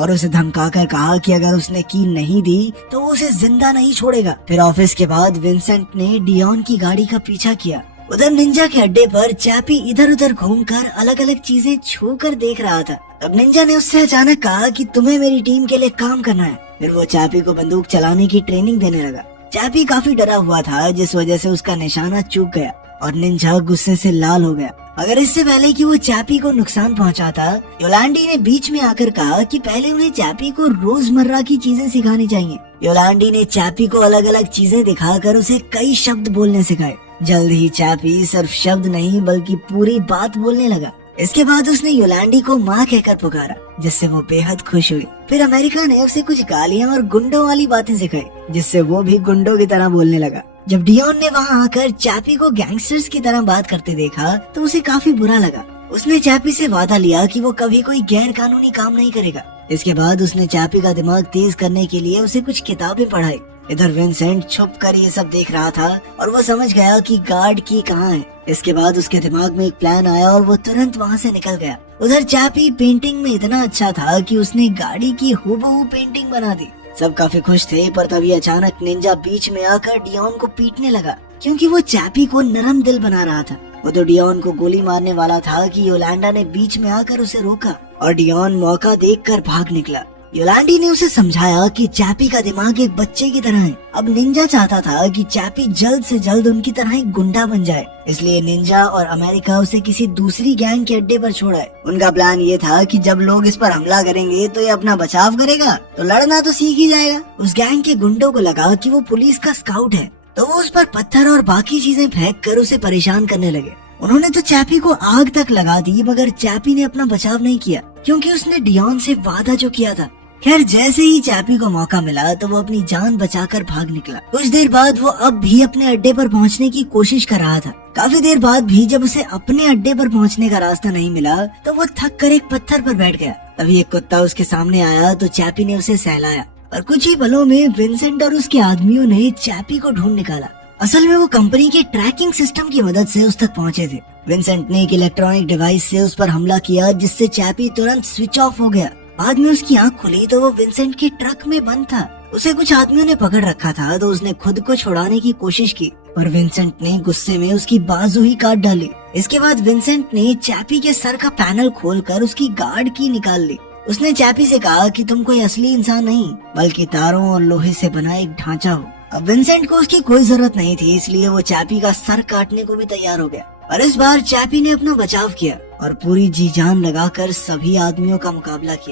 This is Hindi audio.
और उसे धमकाकर कहा कि अगर उसने की नहीं दी तो वो उसे जिंदा नहीं छोड़ेगा। फिर ऑफिस के बाद विंसेंट ने डियोन की गाड़ी का पीछा किया। उधर निंजा के अड्डे पर चैपी इधर उधर घूमकर अलग अलग चीजें छू कर देख रहा था। अब निंजा ने उससे अचानक कहा कि तुम्हें मेरी टीम के लिए काम करना है। फिर वो चैपी को बंदूक चलाने की ट्रेनिंग देने लगा। चैपी काफी डरा हुआ था, जिस वजह से उसका निशाना चूक गया और निंजा गुस्से से लाल हो गया। अगर इससे पहले कि वो चैपी को नुकसान पहुंचाता, योलांडी ने बीच में आकर कहा कि पहले उन्हें चैपी को रोजमर्रा की चीजें सिखानी चाहिए। योलांडी ने चैपी को अलग अलग चीजें दिखाकर उसे कई शब्द बोलने सिखाए। जल्द ही चैपी सिर्फ शब्द नहीं बल्कि पूरी बात बोलने लगा। इसके बाद उसने योलांडी को माँ कहकर पुकारा, जिससे वो बेहद खुश हुई। फिर अमेरिका ने उसे कुछ गालियाँ और गुंडों वाली बातें सिखाई, जिससे वो भी गुंडों की तरह बोलने लगा। जब डियोन ने वहाँ आकर चैपी को गैंगस्टर्स की तरह बात करते देखा तो उसे काफी बुरा लगा। उसने चैपी से वादा लिया कि वो कभी कोई गैर कानूनी काम नहीं करेगा। इसके बाद उसने चैपी का दिमाग तेज करने के लिए उसे कुछ किताबें पढ़ाई। इधर विंसेंट छुप कर ये सब देख रहा था और वो समझ गया कि गार्ड की कहाँ है। इसके बाद उसके दिमाग में एक प्लान आया और वो तुरंत वहाँ से निकल गया। उधर चैपी पेंटिंग में इतना अच्छा था कि उसने गाड़ी की हूबहू पेंटिंग बना दी। सब काफी खुश थे, पर तभी अचानक निंजा बीच में आकर डियोन को पीटने लगा, क्योंकि वो चैपी को नरम दिल बना रहा था। वो तो डियोन को गोली मारने वाला था कि योलांडा ने बीच में आकर उसे रोका और डियोन मौका देखकर भाग निकला। योलांडी ने उसे समझाया कि चैपी का दिमाग एक बच्चे की तरह है। अब निंजा चाहता था कि चैपी जल्द से जल्द उनकी तरह एक गुंडा बन जाए, इसलिए निंजा और अमेरिका उसे किसी दूसरी गैंग के अड्डे पर छोड़ा है। उनका प्लान ये था कि जब लोग इस पर हमला करेंगे तो ये अपना बचाव करेगा, तो लड़ना तो सीख ही जाएगा। उस गैंग के गुंडों को लगा कि वो पुलिस का स्काउट है, तो वो उस पर पत्थर और बाकी चीजें फेंक कर उसे परेशान करने लगे। उन्होंने तो चैपी को आग तक लगा दी, मगर चैपी ने अपना बचाव नहीं किया, क्योंकि उसने डियोन से वादा जो किया था। खैर, जैसे ही चैपी को मौका मिला तो वो अपनी जान बचाकर भाग निकला। कुछ देर बाद वो अब भी अपने अड्डे पर पहुंचने की कोशिश कर रहा था। काफी देर बाद भी जब उसे अपने अड्डे पर पहुंचने का रास्ता नहीं मिला तो वो थक कर एक पत्थर पर बैठ गया। तभी एक कुत्ता उसके सामने आया तो चैपी ने उसे सहलाया और कुछ ही पलों में विंसेंट और उसके आदमियों ने चैपी को ढूंढ निकाला। असल में वो कंपनी के ट्रैकिंग सिस्टम की मदद से उस तक पहुंचे थे। विंसेंट ने एक इलेक्ट्रॉनिक डिवाइस से उस पर हमला किया, जिससे चैपी तुरंत स्विच ऑफ हो गया। बाद में उसकी आंख खुली तो वो विंसेंट के ट्रक में बंद था। उसे कुछ आदमियों ने पकड़ रखा था, तो उसने खुद को छुड़ाने की कोशिश की, पर विंसेंट ने गुस्से में उसकी बाजू ही काट डाली। इसके बाद विंसेंट ने चैपी के सर का पैनल खोलकर उसकी गार्ड की निकाल ली। उसने चैपी से कहा कि तुम कोई असली इंसान नहीं बल्कि तारों और लोहे से बना एक ढांचा हो। अब विंसेंट को उसकी कोई जरूरत नहीं थी, इसलिए वो चैपी का सर काटने को भी तैयार हो गया। और इस बार चैपी ने अपना बचाव किया और पूरी जी जान लगाकर सभी आदमियों का मुकाबला किया।